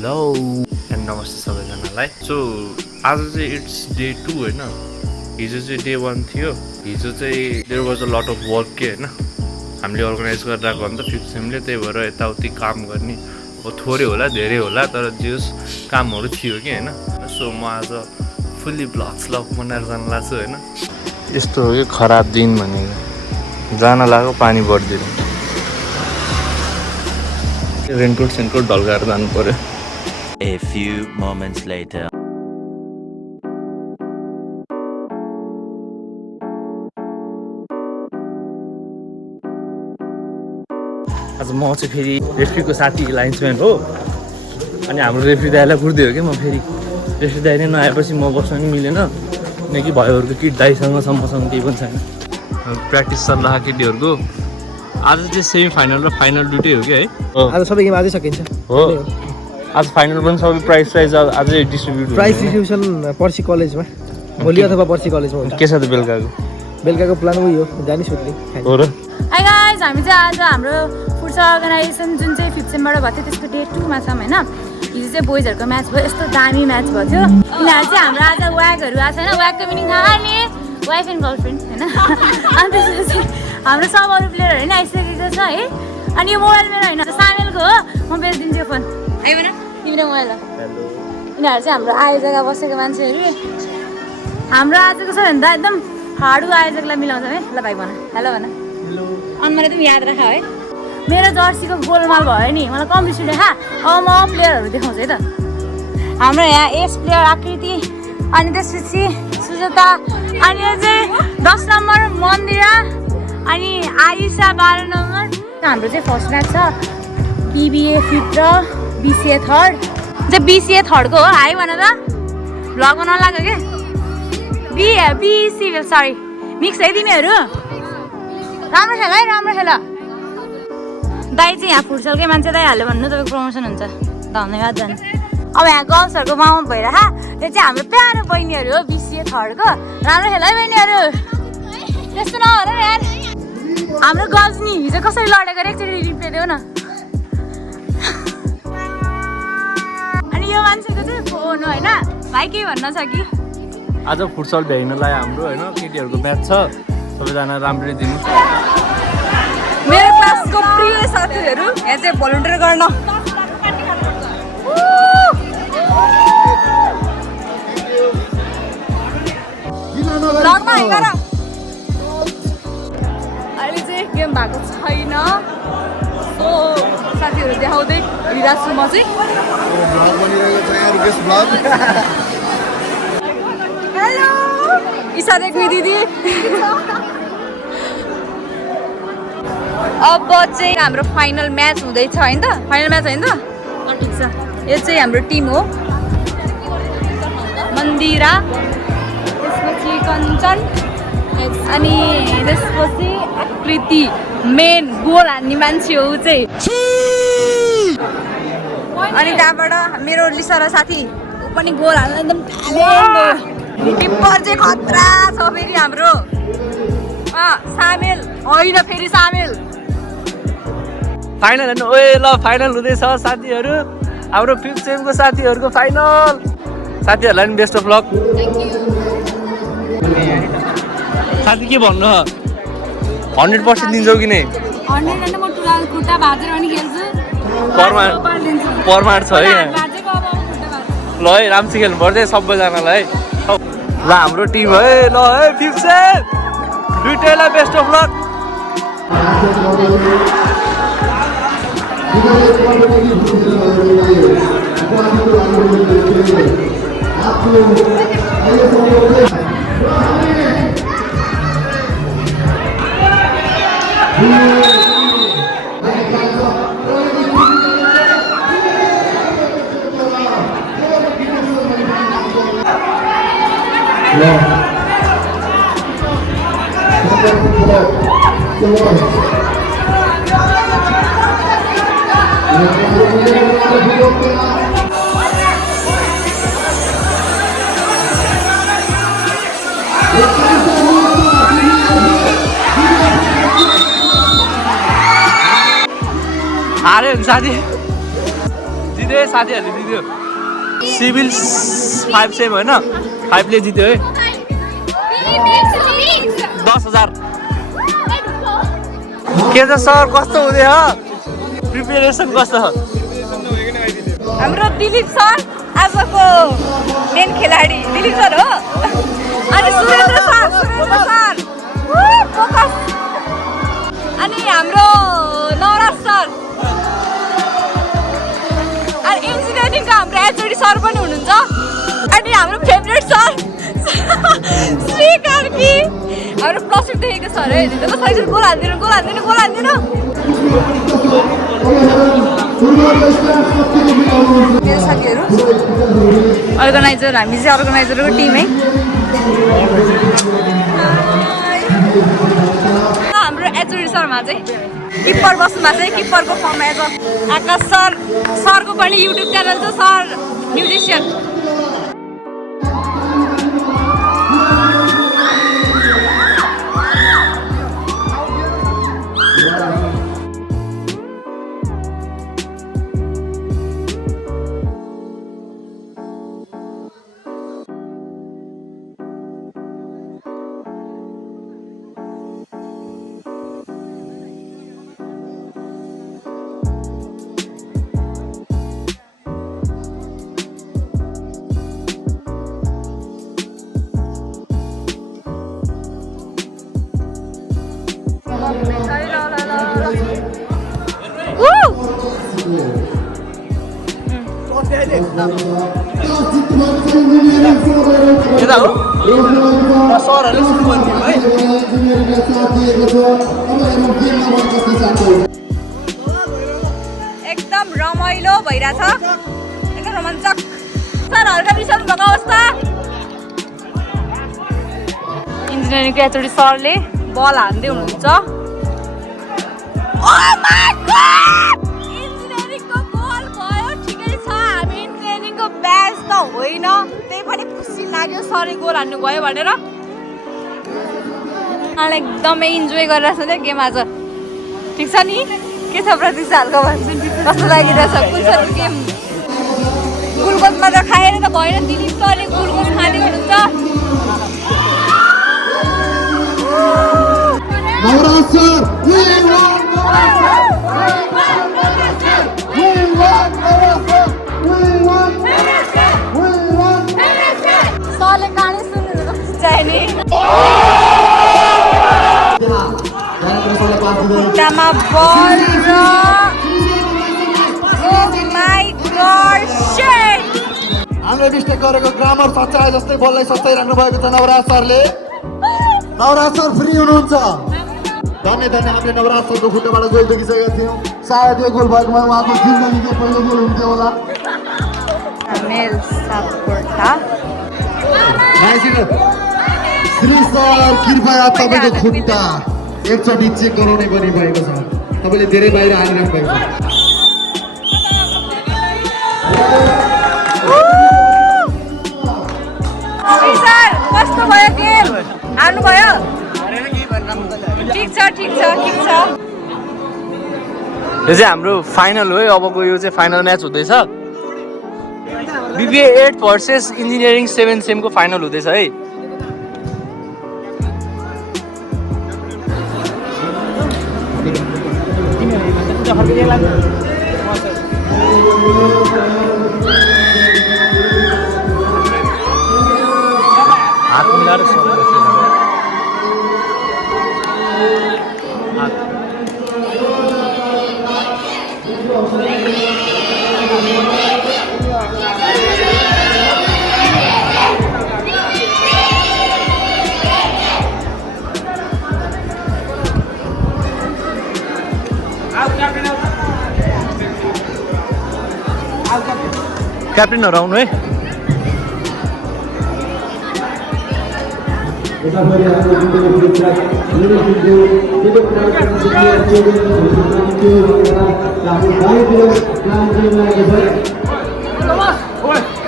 Hello and नमस्ते सबैजनालाई। So आज चाहिँ इट्स डे 2 होइन, हिजो चाहिँ डे 1 थियो। हिजो चाहिँ there was a lot of work के होइन, हामीले अर्गनाइज गरिरहेको अन्त 5th सेमले, त्यही भएर यताउति काम गर्ने अब थोरै होला धेरै होला तर जेस कामहरू थियो कि होइन। सो म आज फुल्ली ब्लग्स बनाएर जान लाग्छु होइन। यस्तो हो कि खराब दिन भनेको, जान लाग्यो पानी बढिदिनु, रेनकोट ढल्काएर जानु पर्यो। A few moments later. आज म चाहिँ फेरि रेफ्रीको साथी लाइन्सम्यान हो, अनि हाम्रो रेफ्री दाइलाई बुझ्दै हो कि म फेरि रेफ्री दाइ नै नआएपछि म बस्न नि मिलेन किनकि भाइहरूको किट दाइसँग सम्मसँग केही पनि छैन। प्र्याक्टिस चल्ला केटीहरूको। आज चाहिँ सेमी फाइनल र फाइनल दुइटै हो कि है, आज सबै गेम आजै सकिन्छ हो। आज फाइनल पनि सबै प्राइज आजै डिस्ट्रिब्युट, प्राइज डिस्ट्रिब्युसन पर्सि कलेजमा, भोलि अथवा पर्सि कलेजमा हुन्छ। के छ त बेलुकाको प्लान उही हो, जाने सुत्ने हो र। हाई गाइज, हामी चाहिँ आज हाम्रो फुटसल अर्गनाइजेसन जुन चाहिँ 5th सेमबाट भएको थियो त्यसको डे 2 मा छौँ होइन। हिजो चाहिँ बोइजहरूको म्याच भयो, यस्तो दामी म्याच भयो थियो। यिनीहरू चाहिँ हाम्रो आज व्यागहरू आएको छैन, व्यागको मिनिङ थाहा नि वाइफ एन्ड गर्लफ्रेन्ड होइन। अनि त्यसपछि हाम्रो सब अरू प्लेयरहरू नि आइसकेको छ है। अनि यो मोबाइल मेरो होइन, सामेलको हो, म बेचिदिन्छु यो फोन है भन तिम्रो मोबाइल हो। यिनीहरू चाहिँ हाम्रो आयोजकमा बसेको मान्छेहरू। हाम्रो आजको छ भने त एकदम फाडु आयोजकलाई मिलाउँछ है। ल भाइ भन हेलो भन। अनि मलाई पनि याद राख है, मेरो जर्सीको गोलमाल भयो नि, मलाई कम रिस उठ्यो। अब म प्लेयरहरू देखाउँछु है त। हाम्रो यहाँ एस प्लेयर आकृति, अनि त्यसपछि सुजता, अनि यो चाहिँ 10 नम्बर मन्दिरा, अनि आयुषा 12 नम्बर। हाम्रो चाहिँ फर्स्ट म्याच छ बिबिए 5th र बिसिए 3rd। चाहिँ बिसिए 3rd को हो, हाई भन त, भ्लगमा नलाग्यो कि बिसिए सरी मिक्स है तिमीहरू। राम्रो खेल है, राम्रो खेल। दाइ चाहिँ यहाँ फुटसलकै मान्छे दाइ हाल्यो भन्नु तपाईँको प्रमोसन हुन्छ, धन्यवाद जानु। अब यहाँ गर्ल्सहरूको माउन्ट भइरह, यो चाहिँ हाम्रो प्यारो बहिनीहरू हो बिसिए 3rd को। राम्रो खेल है बहिनीहरू, त्यस्तो नहो र यार। हाम्रो गजनी हिजो कसरी लडेको एकचोटि रिप्ले देऊ न। अनि यो मान्छेको चाहिँ फोन हो होइन, भाइ के भन्न छ कि आज फुटसल भ्याइनलाई हाम्रो होइन केटीहरूको म्याच छ, सबैजना राम्ररी दिनु। मेरो क्लासको प्रिय साथीहरू यहाँ चाहिँ भलन्टियर गर्न अहिले चाहिँ गेम भएको छैन। सो साथीहरू देखाउँदै हिँडिरहेको छु म चाहिँ। हेलो इसा रेग्मी दिदी। अब चाहिँ हाम्रो फाइनल म्याच हुँदैछ होइन त, फाइनल म्याच होइन त, ठिक छ। यो चाहिँ हाम्रो टिम हो, मन्दिरा, त्यसपछि कञ्चन, अनि त्यसपछि आकृति। मेन गोल हान्ने मान्छे हो ऊ चाहिँ। अनि त्यहाँबाट मेरो लिसरा साथी ऊ पनि गोल हाल्न एकदम ट्यालेन्ट हो। किप्पर चाहिँ खतरा छ फेरि हाम्रो सामेल होइन, फेरि सामेल। फाइनल हेर्नु ओए, ल फाइनल हुँदैछ साथीहरू, हाम्रो 5th सेमको साथीहरूको फाइनल। साथीहरूलाई पनि बेस्ट अफ लक। साथी के भन्नु, 100% दिन्छौ कि नै? 100 म टुराल खुट्टा भाँचेर पनि खेल्छु, परमार छ है यहाँ। ल है राम्रोसित खेल्नुपर्छ है सबैजनालाई है। ल हाम्रो टिम है, ल है 5th सेम दुइटैलाई बेस्ट अफ लक। हारे साथी जित्यो है साथीहरूले जित्यो सिभिल 5 सेम होइन 5 ले जित्यो है 10,000 के छ सर कस्तो हुँदैछ प्रिपेरेसन कस्तो हाम्रो दिलीप सर आजको मेन खेलाडी दिलीप सर हो अनि सुरेन्द्र सर फोकस अनि हाम्रो नवराज सर अनि इन्जिनियरिङको हाम्रो एचओडी सर पनि हुनुहुन्छ अनि हाम्रो फेभरेट सर श्री कार्की हाम्रो प्लस 2 देखिको सर है ल साइजर गोल हाल्दिनु मेरो साथीहरू अर्गनाइजर हामी चाहिँ अर्गनाइजरको टिम है हाम्रो एचओडी सरमा चाहिँ किपर बस्नुमा चाहिँ किपरको फर्ममा एज आकाश सरको पनि युट्युब च्यानल छ सर म्युजिसियन यता हो सरहरूले सुरु गर्ने है एकदम रमाइलो भइरहेछ एकदम रोमाञ्चक सर हल्का बिर्सनु भएको अवस्था इन्जिनियरिङको एचओडी सरले बल हान्दै हुनुहुन्छ इन्जिनियरिङको गोल भयो ठिकै छ हामी इन्जिनियरिङको ब्याच त होइन त्यही पनि खुसी लाग्यो सरले गोल हान्नु भयो भनेर मलाई एकदमै इन्जोय गरिरहेको छ क्या गेम आज ठिक छ नि के छ प्रतीक्षा हल्का भन्छु कस्तो लागिरहेछ कुन छ गेम गुलगोज मात्र खाएर त भएन दिलीप सरले गुलगोज खाँदै हुनुहुन्छ सरले गाडी सुन्नु चाहिने खुट्टामा बल र हामीले मिस्टेक गरेको ग्रामर सच्चाइ जस्तै बललाई सच्चाइराख्नु भएको छ नवराज सरले नवराज सर फ्री हुनुहुन्छ धन्य हामीले नवराज सरको खुट्टाबाट गोल देखिसकेका थियौँ सायद यो गोल भएकोमा उहाँको जिन्दगीको पहिलो गोल हुन्थ्यो होला श्री सर कृपया तपाईँको खुट्टा एकचोटि चेक गराउने पनि भएको छ तपाईँले धेरै बाहिर हालिरहनु भएको छ कस्तो भयो गेम हार्नु भयो ठिक छ यो चाहिँ हाम्रो फाइनल हो है अबको यो चाहिँ फाइनल म्याच हुँदैछ बिबिए 8 भर्सेस इन्जिनियरिङ 7 सेमको फाइनल हुँदैछ है हात मिलाएर क्याप्टेनहरु आउनु है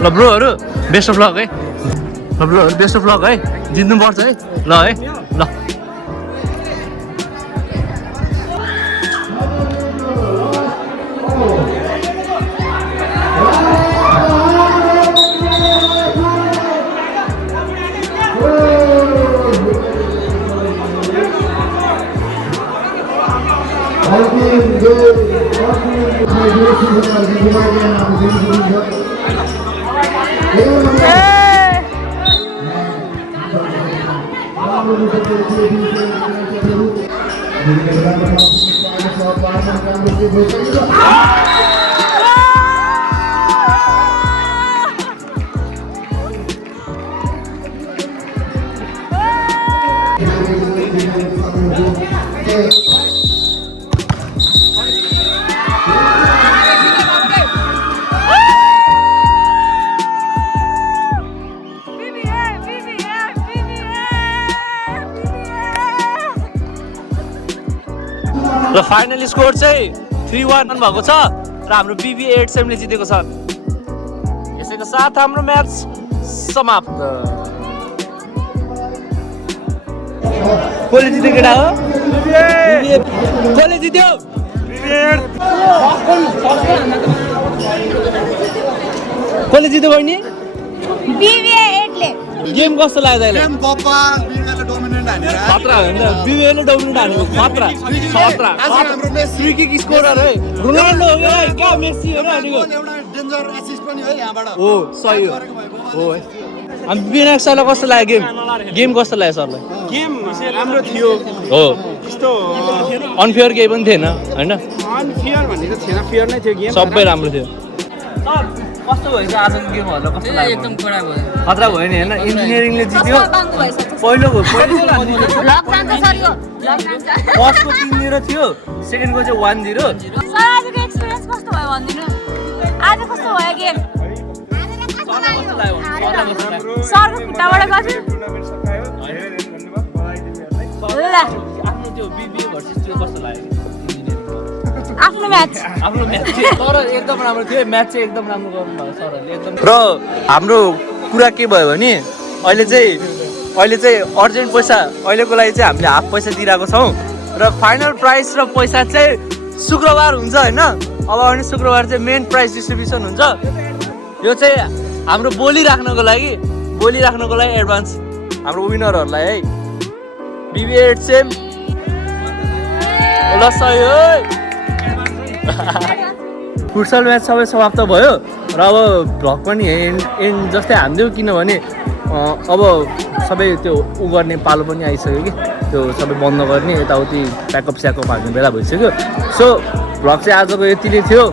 ल ब्रोहरु बेस्ट अफ लक है ल ब्रोहरु बेस्ट अफ लक है जित्नु पर्छ है ल र फाइनल स्कोर चाहिँ 3-1 भएको छ र हाम्रो BB8 सेमले जितेको छ। यसैको साथ हाम्रो म्याच समाप्त। कसले जित्यो केटा हो? कसले जित्यो? कसले जित्यो बहिनी? BB8ले। गेम कस्तो लाग्यो तँलाई? गेम गप्पा बिगाले डोमिनेन्ट हानेर खतरा हो नि त। BB8ले डोमिनेट हानेको खतरा। खतरा। हाम्रो मेसी फ्री किक स्कोरर है। रोनाल्डो हो क्या? क्या मेसी हो र हानेको? एउटा डेन्जर एसिस्ट पनि हो यहाँबाट हो सही हो। हो है। अनि विनायक सरलाई कस्तो लाग्यो गेम कस्तो लाग्यो सरलाई? गेम राम्रो थियो हो त्यस्तो अनफेयर केही पनि थिएन होइन? अनफेयर भन्ने त थिएन, फेयर नै थियो गेम। सबै राम्रो थियो। कस्तो भयो चाहिँ आजको गेमहरू कस्तो लाग्यो? एकदम कडा भयो। खतरा भयो नि होइन? इन्जिनियरिङले जित्यो। पहिलोको फर्स्टको 3-0 थियो, सेकेन्डको चाहिँ 1-0। सर आजको एक्सपिरियन्स कस्तो भयो भनिदिनु? आज कस्तो भयो गेम? सरको खुट्टाबाट गयो। आफ्नो त्यो BBA भर्सेस त्यो कस्तो लाग्यो? आफ्नो म्याच आफ्नो म्याच तर एकदम राम्रो थियो। म्याच चाहिँ एकदम राम्रो गर्नुभयो सरहरूले एकदम। र हाम्रो कुरा के भयो भने अहिले चाहिँ अर्जेन्ट पैसा अहिलेको लागि चाहिँ हामीले हाफ पैसा दिइरहेको छौँ र फाइनल प्राइस र पैसा चाहिँ शुक्रबार हुन्छ होइन? अब भने शुक्रबार चाहिँ मेन प्राइस डिस्ट्रिब्युसन हुन्छ। यो चाहिँ हाम्रो बोली राख्नको लागि एडभान्स हाम्रो विनरहरूलाई है BB8 सेम ल सही हो। फुटसल म्याच सबै समाप्त भयो र अब भ्लग पनि एन्ड जस्तै हानिदियो किनभने अब सबै त्यो गर्ने पालो पनि आइसक्यो कि त्यो सबै बन्द गर्ने यताउति प्याकअप स्याकअप हाल्ने बेला भइसक्यो। सो भ्लग चाहिँ आजको यति नै थियो।